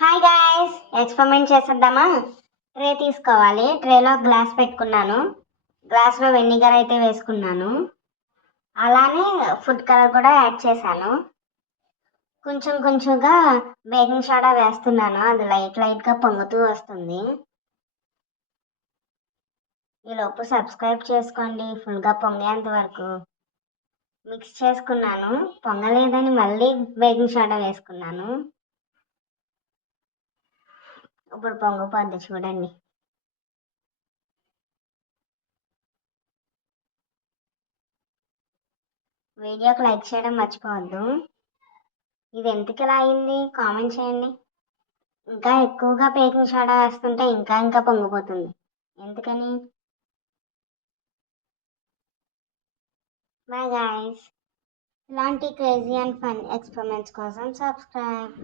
Hi guys, experiment చేసేద్దామా? Tray తీసుకోవాలి. ట్రేలో గ్లాస్ పెట్టుకున్నాను. గ్లాస్లో వెనిగర్ అయితే వేసుకున్నాను. అలానే ఫుడ్ కలర్ కూడా యాడ్ చేశాను. కొంచెం కొంచెంగా బేకింగ్ సోడా వేస్తున్నాను. అది లైట్గా పొంగుతూ వస్తుంది. ఈలోపు సబ్స్క్రైబ్ చేసుకోండి ఫుల్గా పొంగేంత వరకు. మిక్స్ చేసుకున్నాను. పొంగలేదని మళ్ళీ బేకింగ్ సోడా వేసుకున్నాను. ఇప్పుడు పొంగిపోద్ది చూడండి. వీడియోకి లైక్ చేయడం మర్చిపోవద్దు. ఇది ఎందుకు ఇలా అయింది కామెంట్ చేయండి. ఇంకా ఎక్కువగా బేకింగ్ సోడా వేస్తుంటే ఇంకా పొంగిపోతుంది. ఎందుకని? Bye guys. ఇలాంటి క్రేజీ అండ్ ఫన్ ఎక్స్పెరిమెంట్స్ కోసం సబ్స్క్రైబ్.